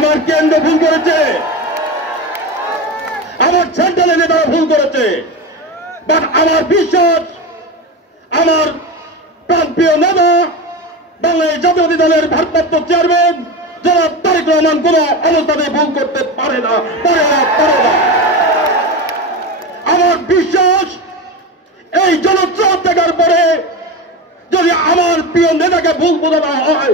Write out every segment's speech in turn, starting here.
আমার কেন্দ্র ভুল করেছে, আমার সেন্ট্রালের নেতারা ভুল করেছে, বাট আমার বিশ্বাস আমার প্রান্তীয় নেতা বাংলাদেশ জাতীয়তাবাদী দলের ভারপ্রাপ্ত চেয়ারম্যান জনাব তারেক রহমান কোন অবস্থাতে ভুল করতে পারে না। আমার বিশ্বাস এই জনস্রোত দেখার পরে যদি আমার প্রিয় নেতাকে ভুল বোঝানো হয়,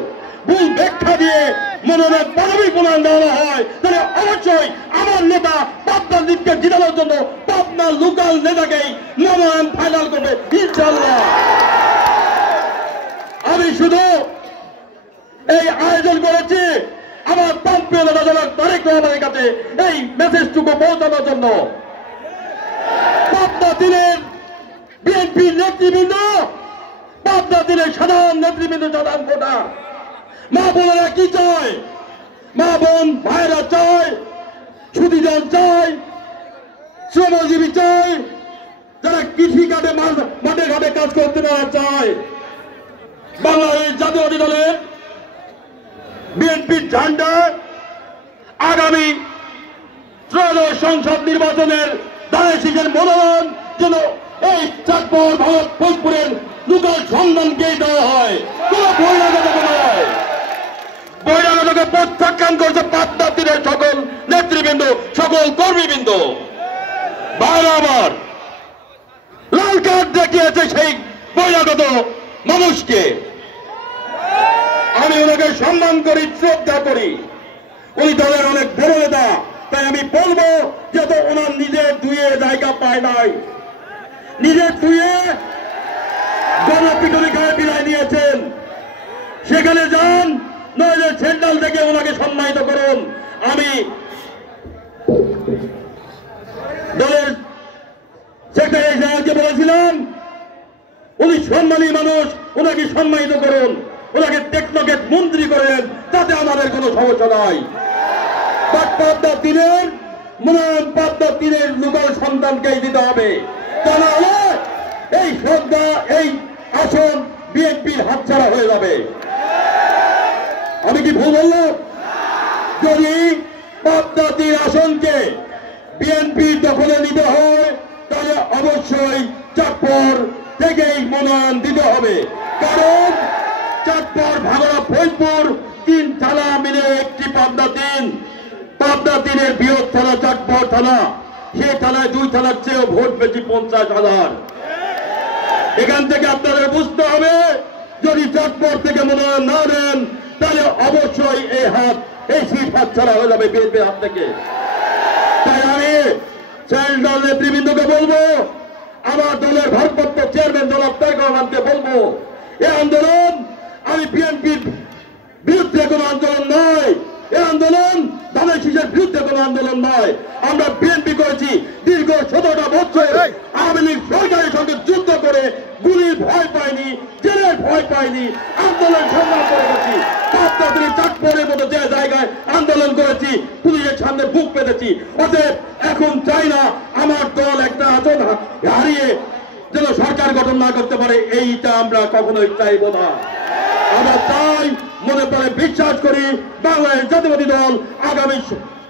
ভুল ব্যাখ্যা দিয়ে মনোনয়ন পদবী প্রদান দেওয়া হয়, তাহলে অবশ্যই আমার নেতা পাবনার লিগকে জিতানোর জন্য পাবনার লোকাল নেতাকেই মনোনয়ন ফাইনাল করবে ইনশাআল্লাহ। আমি শুধু এই আয়োজন করেছি আমার প্রান্তীয় নেতা জনাব তারেক রহমানের কাছে এই মেসেজটুকু পৌঁছানোর জন্য। পাবনা দিনের বিএনপির নেতৃবৃন্দ, পাবনা দিনের সাধারণ নেতৃবৃন্দ, সাধারণ ভোটার, মা বোনেরা কি চায়? মা বোন ভাইরা চায়, সুদীজন চায়, শ্রমজীবী চায়, যারা কৃষি কাটে মাঠে ঘাটে কাজ করতে পারা চায়। বাংলাদেশ জাতীয়তাবাদী দলের বিএনপির ঝান্ডা আগামী ত্রয়োদশ সংসদ নির্বাচনের ধানের শীষের মনোনয়ন যেন এই চাঁদপুর ভারত ফরিদপুরের লোকাল সন্ধানকে দেওয়া হয়, কোন বহিরাগতকে নয়। বহিরাগতকে প্রত্যাখ্যান করছে পাবনা দিনের সকল নেতৃবৃন্দ, সকল কর্মীবৃন্দ। ভাইরা আমার, লাল কার্ড দেখিয়েছে সেই বহিরাগত মানুষকে। আমি ওনাকে সম্মান করি, শ্রদ্ধা করি, উনি দলের অনেক বড় নেতা। তাই আমি বলবো যেহেতু ওনার নিজের ধুয়ে জায়গা পায় নাই, নিজের ধুয়ে গণপিটুনি গায়ে বিদায় নিয়েছেন, সেখানে যান, নইলে সেন্ট্রাল থেকে ওনাকে সম্মানিত করুন। আমি দলের সেক্রেটারি সাহেবকে বলেছিলাম উনি সম্মানী মানুষ, ওনাকে সম্মানিত করুন, ওনাকে টেকনোক্রেট মন্ত্রী করেন, তাতে আমাদের কোনো সমস্যা নাই। পাবনা দিনের মনোনয়ন পাবনা দিনের লোকাল সন্তানকেই দিতে হবে, তা না হলে এই শ্রদ্ধা, এই আসন বিএনপির হাতছাড়া হয়ে যাবে। আমি কি ভুল বললাম? যদি পাবনা দিন আসনকে বিএনপির দখলে নিতে হয় তাহলে অবশ্যই চাঁদপুর থেকেই মনোনয়ন দিতে হবে, কারণ চাঁদপুর, ভাগড়া, ফরিদপুর তিন থানা মিলে একটি পাবনা দিন। পাবনা দিনের বৃহৎ থানা চাঁদপুর থানা, সেই থানায় দুই থানার চেয়েও ভোট বেশি, 50,000। এখান থেকে আপনাদের বুঝতে হবে যদি চাঁদপুর থেকে মনোনয়ন না দেন তাহলে অবশ্যই এই সিট হাত ছাড়া হয়ে যাবে বিএনপির হাত থেকে। তাই আমি দল নেতৃবৃন্দকে বলবো, আমার দলের ভারপ্রাপ্ত চেয়ারম্যান জনাব তারেক রহমানকে বলবো, এই আন্দোলন আমি বিএনপির বিরুদ্ধে কোনো আন্দোলন নয়, এই আন্দোলন ধানের শীষের বিরুদ্ধে কোনো আন্দোলন নয়। আমরা বিএনপি করেছি দীর্ঘ 17টা বছর আওয়ামী লীগ সরকারের সঙ্গে যুদ্ধ করে, গুলির ভয় পাইনি, জেলের ভয় পাইনি, আন্দোলন সংগ্রাম করে গেছি। চাঁদপুরের মতো যে জায়গায় আন্দোলন করেছি, পুলিশের সামনে বুক পেতেছি। অতএব এখন চাই না আমার দল একটা আসন হারিয়ে যেন সরকার গঠন না করতে পারে, এইটা আমরা কখনোই চাইব না। আমরা চাই, মনে প্রাণে বিশ্বাস করি বাংলাদেশ জাতীয়তাবাদী দল আগামী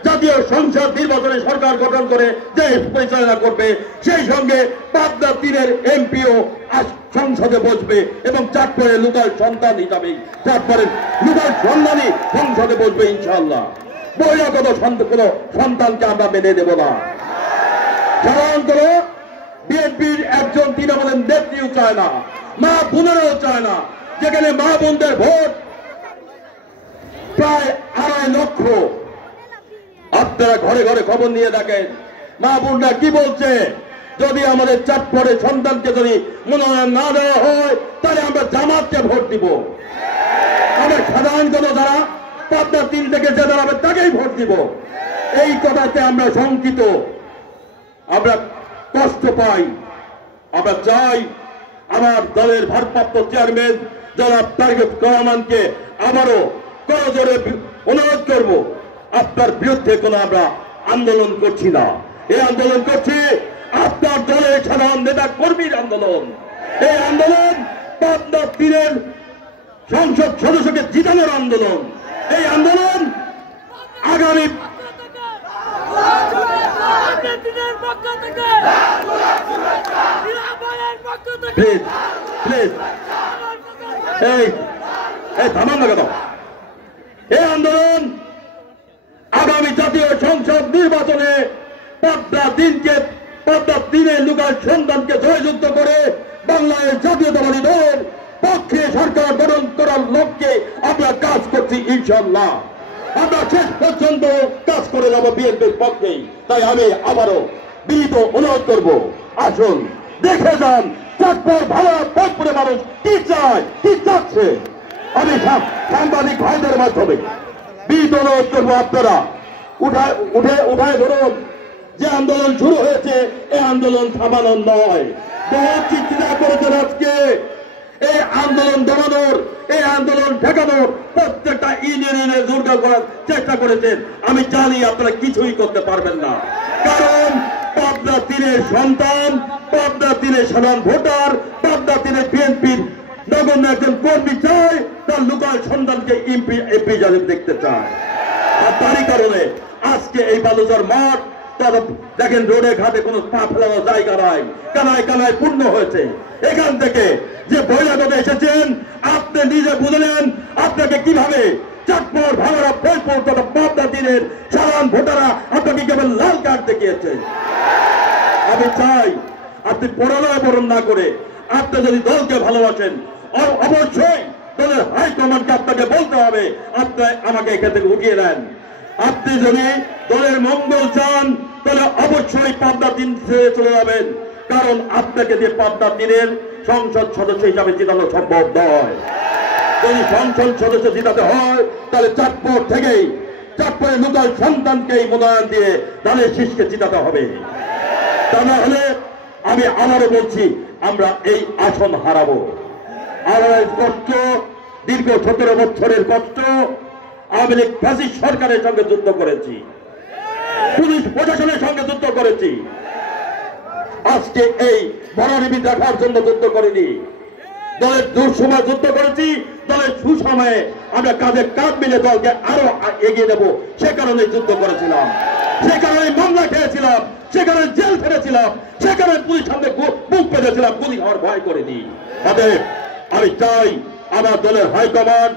জাতীয় সংসদ নির্বাচনে সরকার গঠন করে দেশ পরিচালনা করবে, সেই সঙ্গে পাবনা দিনের এমপিও সংসদে বসবে এবং চাঁদপুরের লোকাল সন্তান হিসাবে চাঁদপুরের লোকাল সন্তানই সংসদে বসবে ইনশাআল্লাহ। বহিরাগত কোন সন্তানকে আমরা মেনে দেব না। সাধারণত বিএনপির একজন তৃণমূলের নেত্রীও চায় না, মা বোনেরাও চায় না, যেখানে মা বোনদের ভোট প্রায় 2.5 লক্ষ। আপনারা ঘরে ঘরে খবর নিয়ে দেখেন মা বোনরা কি বলছে, যদি আমাদের চাঁদপুরের সন্তানকে যদি মনোনয়ন না দেওয়া হয় তাহলে আমরা জামাতকে ভোট দিব, আমরা সাধারণ জনতারা পাবনা 3 থেকে যে দাঁড়াবে তাকেই ভোট দিব। এই কথাতে আমরা শঙ্কিত, আমরা কষ্ট পাই। আমরা চাই আমার দলের ভারপ্রাপ্ত চেয়ারম্যান জনাব তারেক রহমানকে আবারও করজোরে অনুরোধ করব, আপনার বিরুদ্ধে কোনো আমরা আন্দোলন করছি না, এই আন্দোলন করছি আপনার দলের সাধারণ নেতা কর্মীর আন্দোলন। এই আন্দোলন পাবনা দিনের সংসদ সদস্যকে জিতানোর আন্দোলন। এই আন্দোলন আগামী প্লিজ প্লিজ এই থামান না কেন? এই আন্দোলন আগামী জাতীয় সংসদ নির্বাচনে পাবনা দিনের লুকার সন্তানকে জয়যুক্ত করে বাংলাদেশ জাতীয়তাবাদী দলের পক্ষে সরকার গঠন করার লক্ষ্যে আমরা কাজ করছি ইনশাল্লাহ। আমরা শেষ পর্যন্ত কাজ করে যাবো বিএনপির পক্ষেই। তাই আমি আবারও বিনীত অনুরোধ করবো, আসুন দেখে যান চাঁদপুর ভালো চাঁদপুরে মানুষ কি চায়, কি চাচ্ছে। আমি সাংবাদিক ভাইদের মাধ্যমে বিনীত অনুরোধ করবো, আপনারা উঠায় ধরুন যে আন্দোলন শুরু হয়েছে এই আন্দোলন থামানো নয়। বহু চিন্তা করেছেন আজকে এই আন্দোলন দমানোর, এই আন্দোলন ঠেকানোর প্রত্যেকটা ইউনিয়নে দুর্গা করার চেষ্টা করেছেন। আমি জানি আপনারা কিছুই করতে পারবেন না, কারণ পাবনা তীরের সন্তান, পাবনা তীরের সাধারণ ভোটার, পাবনা তীরের বিএনপির নগণ্য একজন কর্মী চায় তার লোকাল সন্তানকে এমপি জানি দেখতে চায়। আর তারই কারণে আজকে এই বালুচর মাঠ দেখেন রোডে ঘাটে কোনো পা ফেলানোর জায়গা নাই, কানায় কানায় পূর্ণ হয়েছে। এখান থেকে যে বহিরাগত এসেছেন আপনি নিজে বুঝলেন আপনাকে কিভাবে চাঁদপুর ভাঙড়া ফরিদপুর তথা পাবনা দিনের সাধারণ ভোটাররা আপনাকে কেবল লাল কার্ড দেখিয়েছে। আমি চাই আপনি পরালয় বরণ না করে আপনি যদি দলকে ভালোবাসেন অবশ্যই দলের হাইকমান্ডকে আপনাকে বলতে হবে আপনি আমাকে এখান থেকে উঠিয়ে নেন। আপনি যদি দলের মঙ্গল চান তাহলে অবশ্যই পাবনা দিন ছেড়ে চলে যাবেন, কারণ আপনাকে দিয়ে পাবনা দিনের সংসদ সদস্য হিসাবে জিতানো সম্ভব নয়। যদি সংসদ সদস্য জিতাতে হয় তাহলে চাঁদপুর থেকেই চাঁদপুরের লোকাল সন্তানকেই মনোনয়ন দিয়ে ধানের শীষকে জিতাতে হবে। তা না হলে আমি আবারও বলছি আমরা এই আসন হারাবো। আমরা কষ্ট দীর্ঘ 17 বছরের কষ্ট আওয়ামী লীগ ফ্যাসিস্ট সরকারের সঙ্গে যুদ্ধ করেছি, পুলিশ প্রশাসনের সঙ্গে যুদ্ধ করেছি। আজকে এই বনানীবিদ রাখার জন্য যুদ্ধ করিনি, দলের দুঃসময় যুদ্ধ করেছি, দলের সুসময়ে আমরা কাঁধে কাঁধ মিলে দলকে আরো এগিয়ে দেবো সে কারণে যুদ্ধ করেছিলাম, সে কারণে মামলা খেয়েছিলাম, সে কারণে জেল ফেলেছিলাম, সে কারণে পুলিশ সামনে বুক পেতেছিলাম, গুলি হওয়ার ভয় করিনি। তবে আমি চাই আমার দলের হাইকমান্ড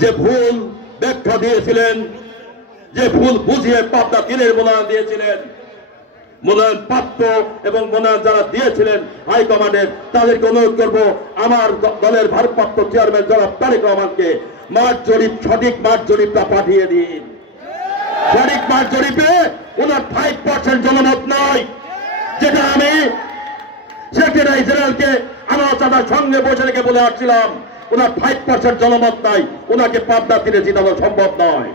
যে ভুল ব্যাখ্যা দিয়েছিলেন, যে ভুল বুঝিয়ে পাবনা দিনের মনোনয়ন দিয়েছিলেন, মনোনয়ন প্রাপ্ত এবং মনোনয়ন যারা দিয়েছিলেন হাইকমান্ডের তাদেরকে অনুরোধ করবো আমার দলের ভারপ্রাপ্ত চেয়ারম্যান জনাব তারেক রহমানকে মাঠ জরিপ, সঠিক মাঠ জরিপটা পাঠিয়ে দিন। সঠিক মাঠ জরিপে ওনার 5% জনমত নয়, যেটা আমি সেক্রেটারি জেনারেলকে আমার চাঁদার সঙ্গে বসে রেখে বলে আসছিলাম ওনার 5% জনমত নাই, ওনাকে পাবনা তীরে জিতানো সম্ভব নয়।